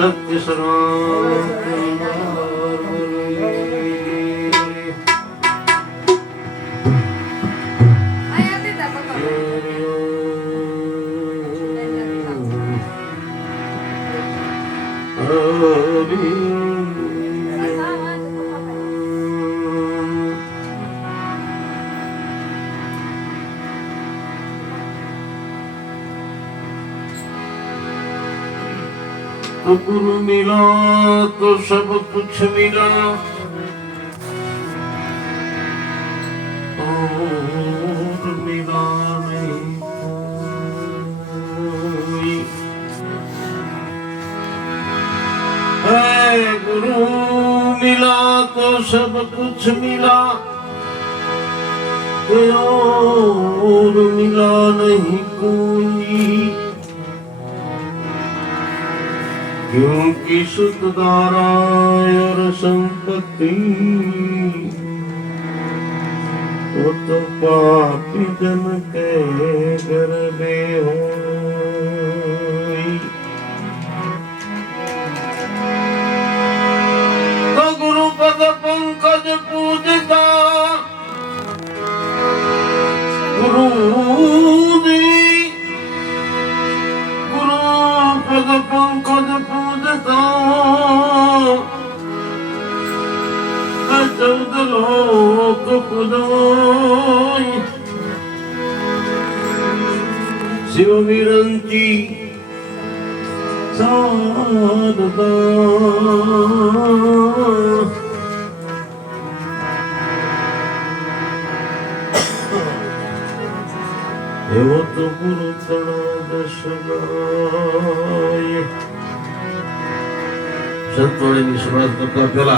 સત્ય तो गुरु मिला तो सब कुछ मिला, और मिला नहीं कोई। गुरु मिला तो सब कुछ मिला, और मिला नहीं कोई। क्योंकि शुद्ध धारा और संपत्ति तो पापी जन के घर में होई। तो गुरु पद पंकज पूजता गुरु पद पंकज पूजता चौद लोक पुजाई। शिव विरंची साधता એવો તો ગુરુ દર્શનાય। સંતવાણીની શરૂઆત કરતા પહેલા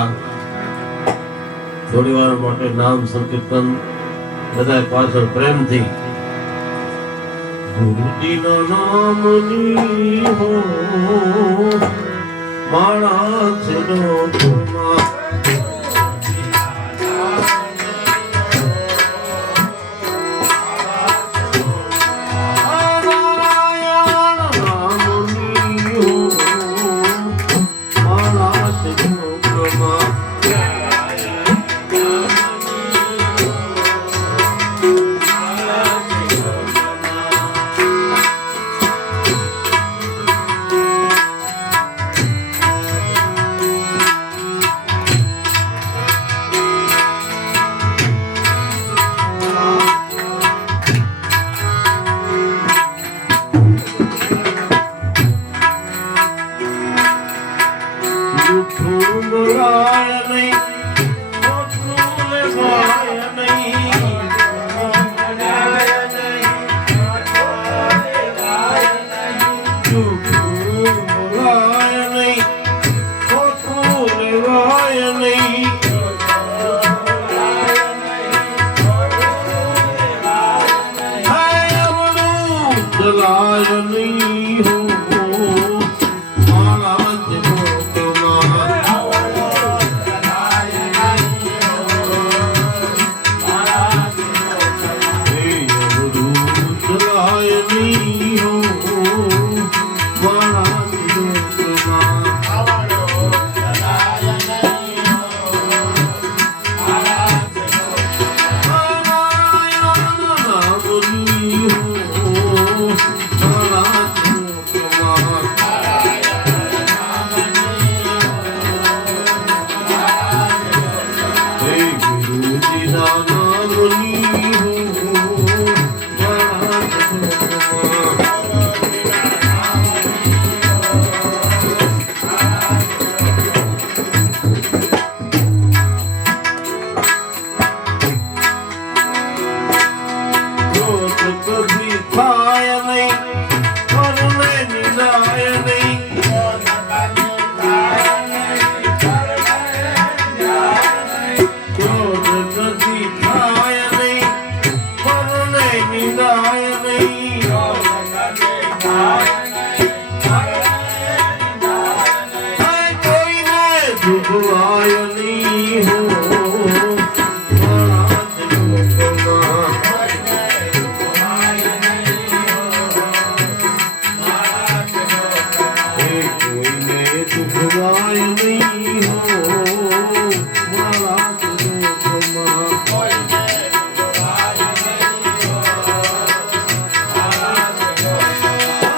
થોડી વાર માટે નામ સંકીર્તન બધા પાછળ પ્રેમથી ગુરુજીના નામની હો માળા છે લોકોમાં। ભૂલાય નહીં હો મારા ત્રિલોકમાં.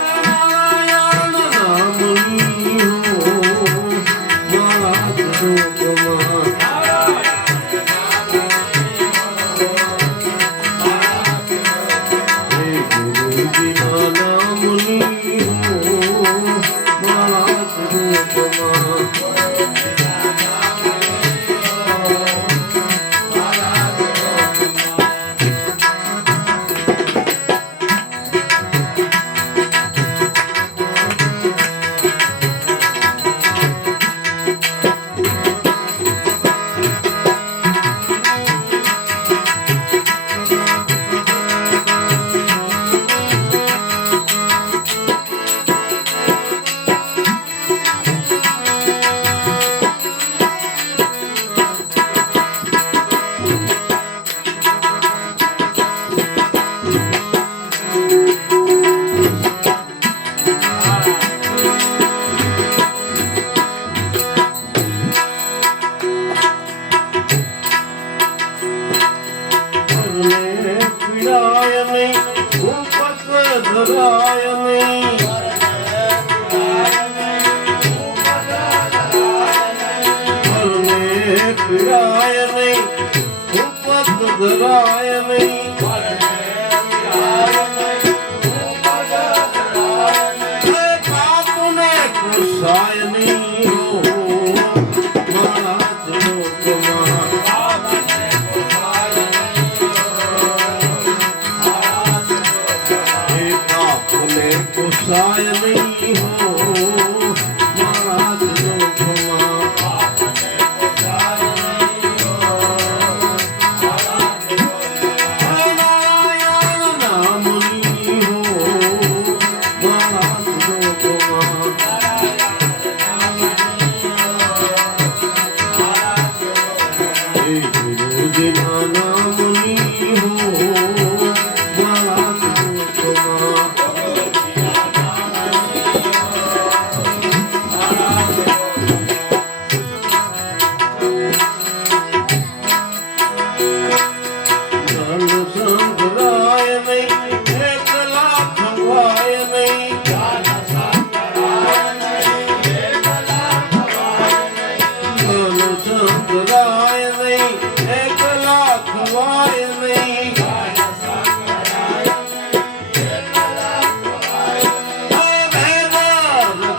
નારાયણ નામની હો મારા ત્રિલોકમાં. હે ગુરુજીના નામની હો મારા ત્રિલોકમાં. પીડાય નહીં ઉપત ધરાય નહીં. પીડાય નહીં ઉપત ધરાય નહીં. પાપને કુસાય નહીં હો મારા ત્રિલોકમાં. પાપને કુસાય નહીં હો મારા ત્રિલોકમાં. નારાયણ નામની હો મારા ત્રિલોકમાં. હે ગુરુજીના નામની હો મારા ત્રિલોકમાં. ધન સંભળાય નહીં એકલા ખવાય નહીં. ધન સંભળાય નહીં એકલા ખવાય નહીં.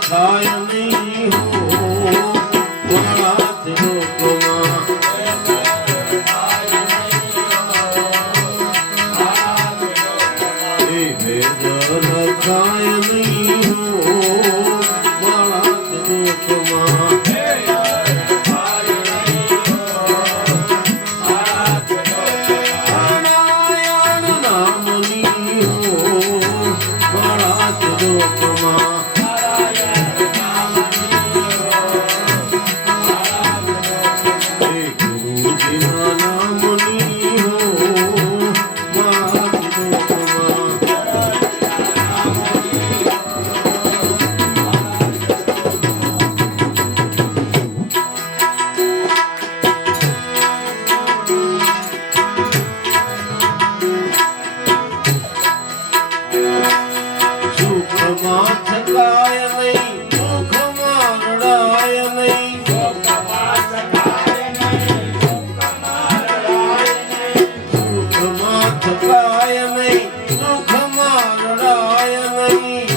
રખાય નહીં હો મારા ત્રિલોકમાં. હે વેદ રખાય નહીં હો મારા ત્રિલોકમાં. નારાયણ નામની હો મારા ત્રિલોકમાં. હે ગુરુજીના નામની હો મારા ત્રિલોકમાં. સુખમાં થકાય નહીં દુઃખમાં રડાય નહીં. સુખમાં થકાય નહીં દુઃખમાં રડાય નહીં.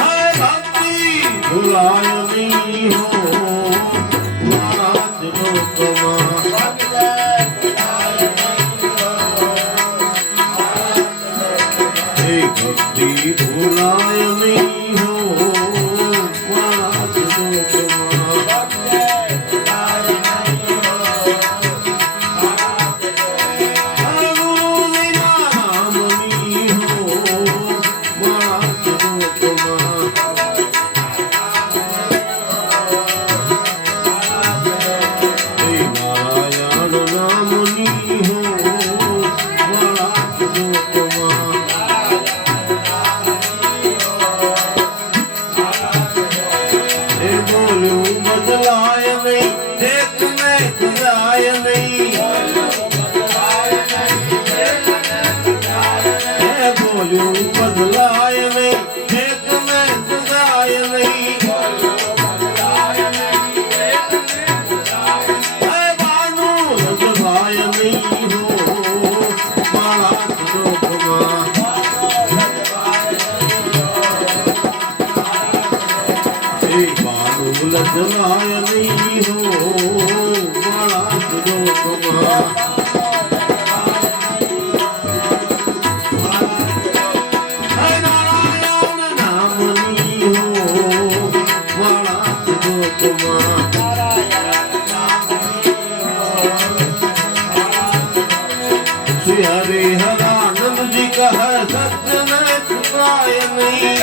હે ભક્તિ ભૂલાય નહીં હો મારા ત્રિલોકમાં. लजवाय नहीं हो बड़ा जो तुम्हारा नारायण नाम नहीं हो बड़ा जो तुम्हारा श्री हरि हरानंद जी का है सत्य में चुकाए नहीं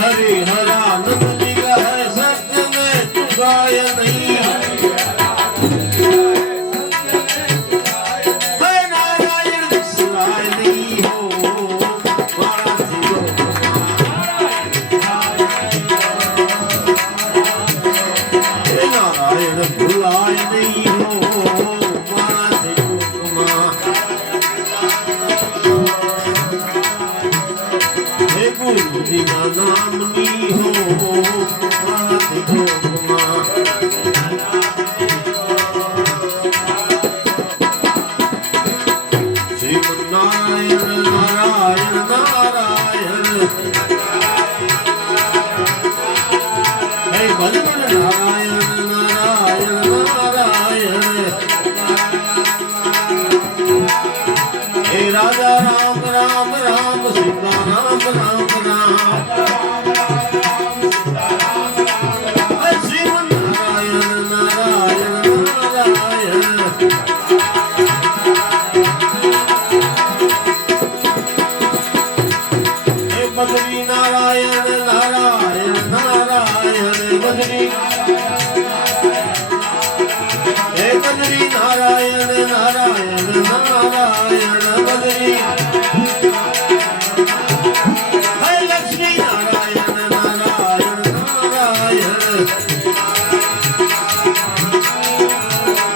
हरि हरानंद जी का है सत्य में चुकाय नहीं नारायण विसराय नहीं हो बड़ा जीरो नारायण भुलाय नहीं हो बड़ा जीरो गुरु जी का नाम नहीं हो बात जो श्रीमन्नारायण नारायण नारायण हे भजन नारायण नारायण नारायण हे राजा राम राम राम सीता राम राम बद्री नारायण नारायण नारायण बद्री हे बद्री नारायण नारायण नारायण बद्री हे लक्ष्मी नारायण नारायण नारायण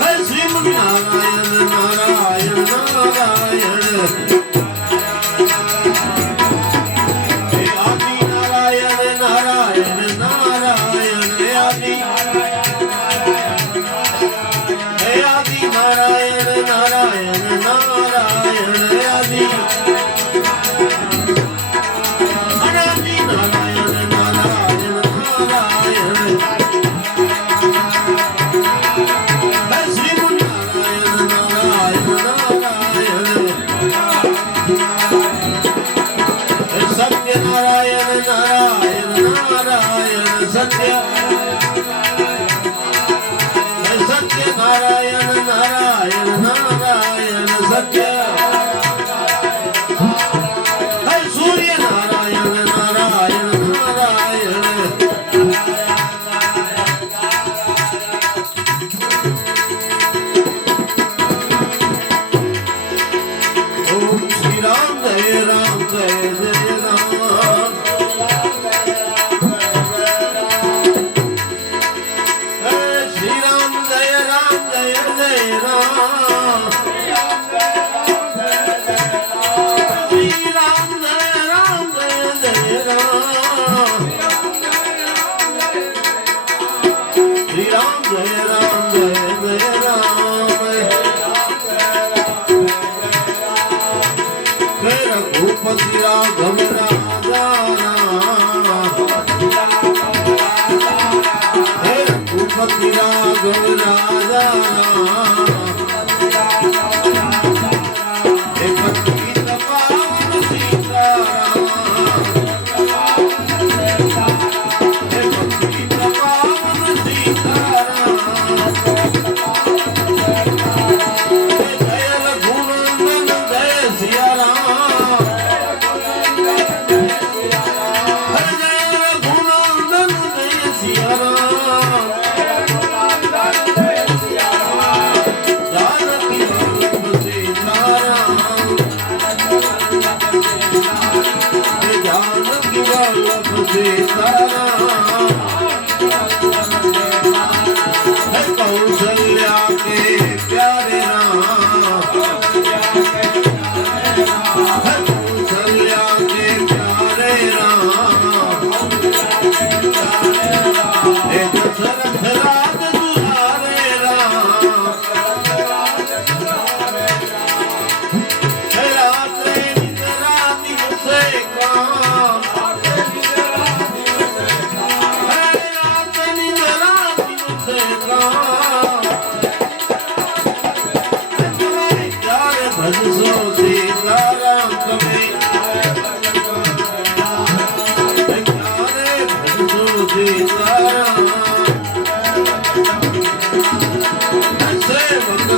हे श्रीमन नारायण नारायण नारायण सत्य नारायण नारायण नारायण सत्य है सूर्य नारायण नारायण नारायण ओम श्री राम जय जय राम रघुपति राघव राजा रघुपति राघव राजा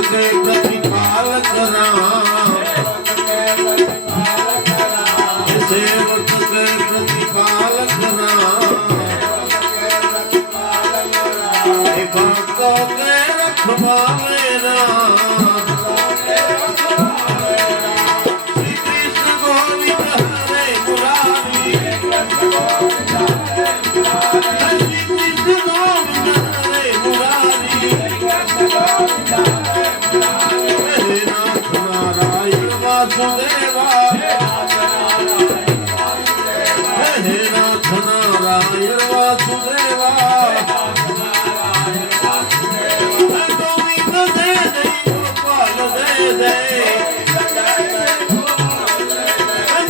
के प्रतिपालक राम, सेवक के प्रतिपालक राम, भक्तों के रखवाले राम, श्री कृष्ण गोविंद हरे मुरारी, श्री कृष्ण गोविंद हरे मुरारी, हे नाथ नारायण वासुदेवा, हे नाथ नारायण वासुदेवा, गोविंद दे दे गोपाल दे दे,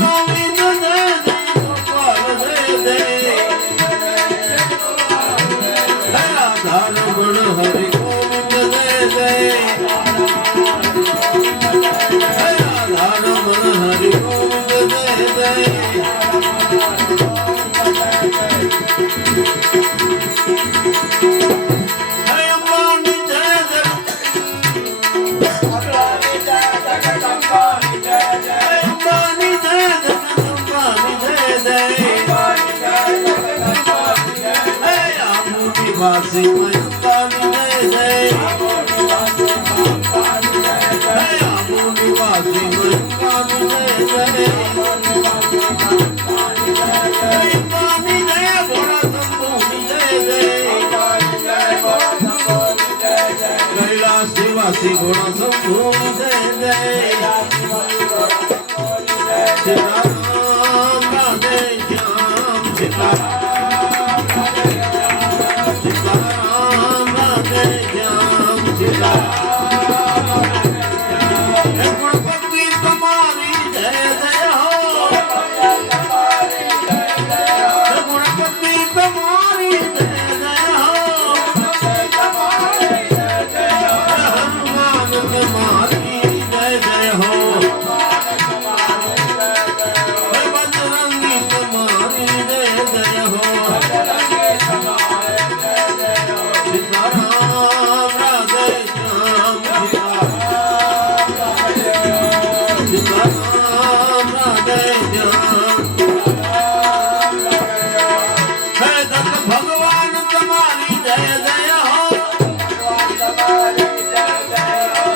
गोविंद दे दे गोपाल दे दे, राधा रमण हरि गोविंद दे दे, राधा रमण हरि गोविंद दे दे, हरि अम्बानी दे दे, हरि अम्बानी दे दे, अम्बानी दे दे, हे आमुनी वासी मैं अम्बानी दे दे, हे आमुनी वासी मैं अम्बानी दे दे, अम्बानी दे बड़ा संतोनी दे दे, कैलाश निवासी घोड़ा संतोनी दे दे, सीताराम राधे श्याम सीताराम, सीताराम राधे श्याम सीताराम, हे गणपति तुम्हारी जय जय हो, हे गणपति तुम्हारी जय जय हो, हे हनुमान तुम्हारी जय जय हो, हे बजरंगी तुम्हारी जय जय हो, सीताराम राधे श्याम सीताराम, सीताराम राधे श्याम, हे दत्त भगवान तुम्हारी जय जय हो,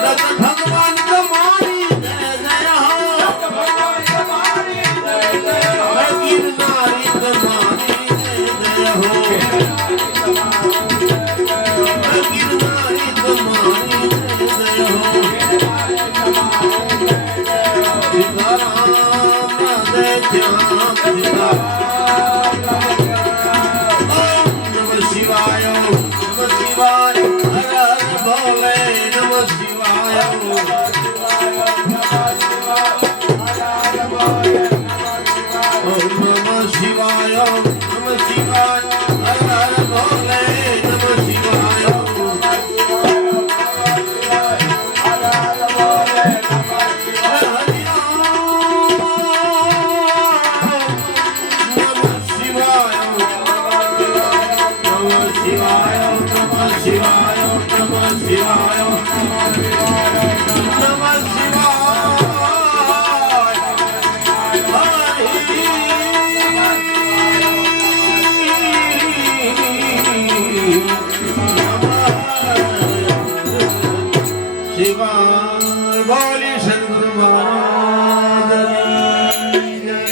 दत्त भगवान तुम्हारी जय जय हो, हे गिरनारी तुम्हारी जय जय हो, हे गिरनारी तुम्हारी जय जय हो, सीताराम राधे श्याम सीताराम, ओम नमः शिवाय ओम नमः शिवाय, हर हर भोले नमः शिवाय, ओम नमः शिवाय ओम नमः शिवाय, हर हर भोले नमः शिवाय, हर हरि ओम नमः शिवाय, नमः शिवाय नमः शिवाय नमः शिवाय नमः शिवाय, बोले शंकर महाराज की जय।